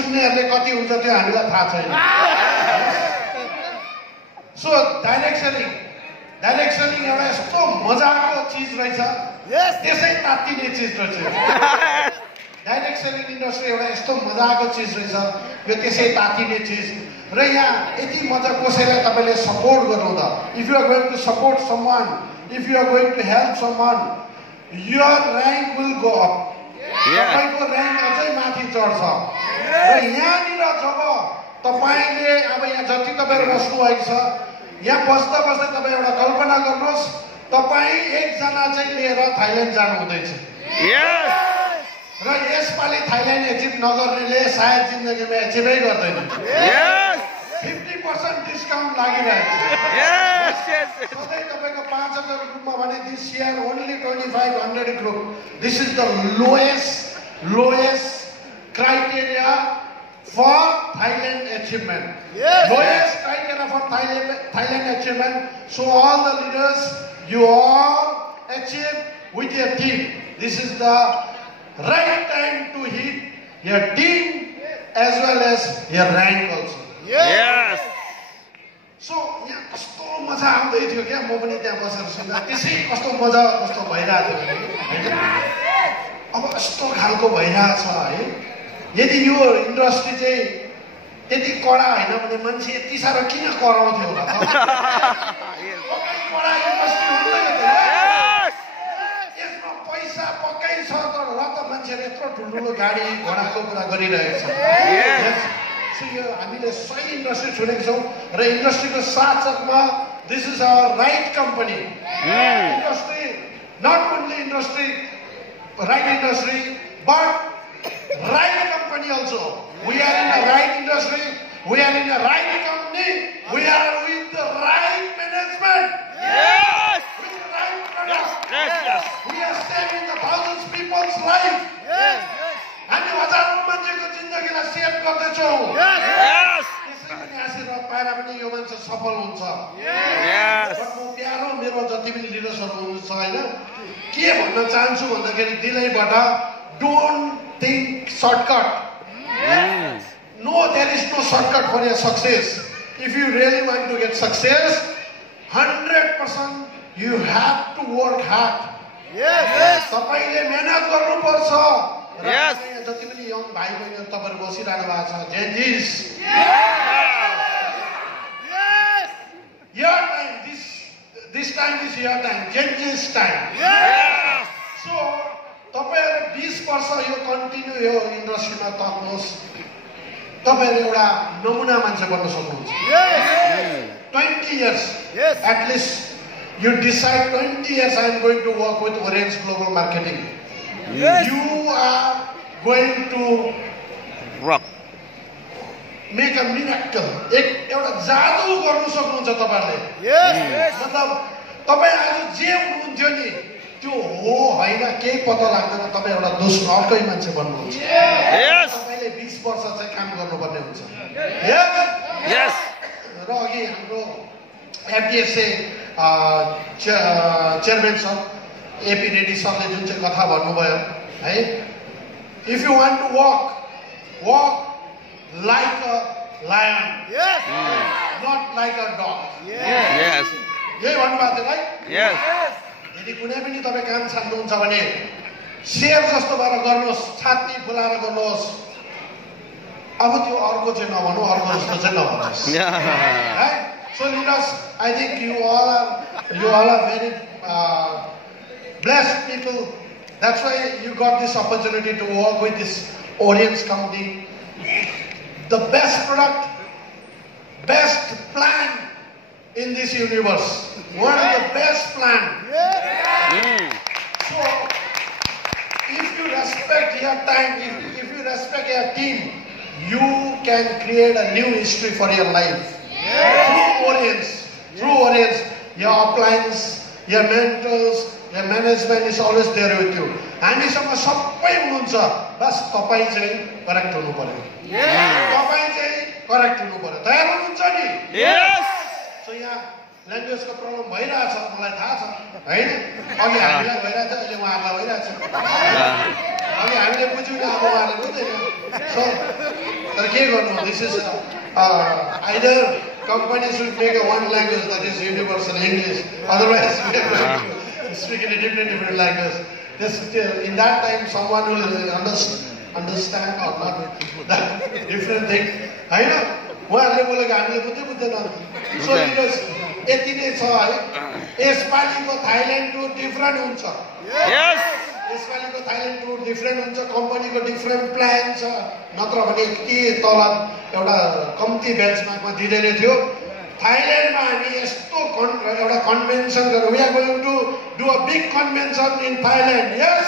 सुन्नेहरूले कति हुन्छ त्यो हामीलाई थाहा छैन। सो डाइरेक्ट सेलिङ एउटा यस्तो मजाको चिज रहेछ, त्यसै तात्तिने चिज रहेछ। डाइरेक्ट सेलिङ इन्डस्ट्री एउटा यस्तो मजाको चिज रहेछ, यो त्यसै तातिने चिज। र यहाँ यति मजा कसैलाई तपाईँले सपोर्ट गर्नु त, if you are going to support someone, if you are going to help someone, your rank will go up. तपाईँको ऱ्याङ्क अझै माथि चढ्छ। र यहाँनिर जब तपाईँले अब यहाँ जति तपाईँ बस्नुभएको छ, यहाँ बस्दा बस्दै तपाईँ एउटा कल्पना गर्नुहोस्, तपाईँ एकजना चाहिँ लिएर थाइल्यान्ड जानु हुँदैछ र यसपालि थाइल्यान्ड एचिभ नगर्नेले सायद जिन्दगीमा एचिभै गर्दैन। 50% डिस्काउन्ट लागिरहेको छ। सधैँ तपाईँको 5,000 रुपियाँमा भने दिस इयर ओन्ली 2,500 रुपियाँ। This is the lowest criteria for Thailand achievement. Lowest criteria for Thailand achievement. So all the leaders, you all achieve with your team. This is the right time to hit your team as well as your rank also. Yes. So यहाँ कस्तो मजा आउँदै थियो क्या, म पनि त्यहाँ बसेर सुन्दा त्यसै कस्तो मजा कस्तो भइरहेको थियो हैन। अब यस्तो खालको भइरहेछ है। यदि यो इन्डस्ट्री चाहिँ त्यति कडा होइन भने मान्छे यति साह्रो किन कराउँथ्यो होला त? कडा इन्डस्ट्री हुँदैन त। यसमा पैसा पक्कै छ तर र त मान्छेले यत्रो ठुल्ठुलो गाडी घोडाको कुरा गरिरहेको छ। यो हामीले सही इन्डस्ट्री छुनेको छौँ र इन्डस्ट्रीको साथसाथमा this is our right company. Industry not only industry, right industry but right company also. We are in the right industry. We are in the right company. We are with the right management. Yes. With the right product. Yes. We are saving the thousands people's life. हामी हजारौं मान्छेको जिन्दगीलाई save गर्दैछौँ। त्यसैले आशीर्वाद पाएर पनि यो मान्छे सफल हुन्छ। प्यारो मेरो जति पनि लिडर्सहरू हुनुहुन्छ हैन, के भन्न चाहन्छु भन्दाखेरि दिलैबाट don't think shortcut. No, there is no shortcut for your success. If you really want to get success, 100% you have to work hard. तपाईले मेहनत गर्नुपर्छ। जति पनि यङ भाइ बहिनीहरु तपाईहरु बसिरहनु भएको छ, जेन्जिस, your time, this time is your time, जेन्जिस time. So तपाईहरु 20 वर्ष यो कन्टिन्यू यो इन्डस्ट्रीमा तक्नुहोस्, तपाईहरु एउटा नमुना मान्छे बन्न सक्नुहुन्छ। 20 years, at least you decide 20 years I am going to work with Orange Global Marketing. You are going to rock, make a miracle. एउटा जादु गर्न सक्नुहुन्छ तपाईहरुले। मतलब तपाई आज जे हुनुहुन्थ्यो नि त्यो हो हैन केही पत्ता लाग्दैन, तपाई एउटा दोस्रो अर्कै मान्छे बन्नुहुन्छ। तपाईले 20 वर्ष चाहिँ काम गर्नुपर्ने हुन्छ। र अघि हाम्रो APSA chairman sir AP Reddy सरले जुन चाहिँ कथा भन्नुभयो है, if you want to walk like a lion, not like a dog. यही भन्नुभएको थियो है। यदि कुनै पनि तपाईँ काम छान्नुहुन्छ भने शेर जस्तो भएर गर्नुहोस्, छाती फुलाएर गर्नुहोस्। अब त्यो अर्को चाहिँ नभन्नु, अर्को जस्तो चाहिँ नभन्नुहोस्। So leaders, I think you all are very blessed people. That's why you got this opportunity to work with this Orient's company. The best product, best plan in this universe. One of the best plan. So, if you respect your time, if you respect your team, you can create a new history for your life. Through Orient's, your uplines, your mentors, your management is always there with you. हामीसँग सबै हुनुहुन्छ, बस तपाई चाहिँ correct हुनु पर्यो। तपाई चाहिँ correct हुनु पर्यो। तयार हुनुहुन्छ नि? सो यहाँ ल्याङ्ग्वेजको प्रब्लम भइरहेछ, मलाई थाहा छ हैन? अघि हामीलाई भइरहेछ, अहिले उहाँहरूलाई भइरहेछ। अघि हामीले बुझ्यौँ, अब उहाँले बुझ्दैन। सो तर के गर्नु? This is either companies should make a one language that is universal English. Otherwise, we are going to speak in a different language. In that time, someone will understand or not that different thing. I know. उहाँहरूले बोलेको हामीले बुझ्दैन. So it was यति नै छ है. यसपालिको Thailand tour different हुन्छ. Yes. यसपालिको Thailand tour different हुन्छ. कम्पनीको डिफरेन्ट प्लान छ. नत्र भने के तल एउटा कम्ती बेन्चमार्कमा दिँदैन थियो. थाइल्यान्डमा हामी यस्तो एउटा कन्भेन्सन गरौँ. We are going to do a big convention in Thailand. Yes.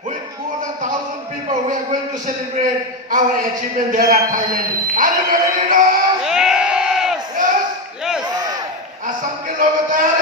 With more than 1,000 people, we are going to celebrate our achievement there at Thailand. Are you ready to go? Yes. Yes. Yes. Assam के लोग तैयार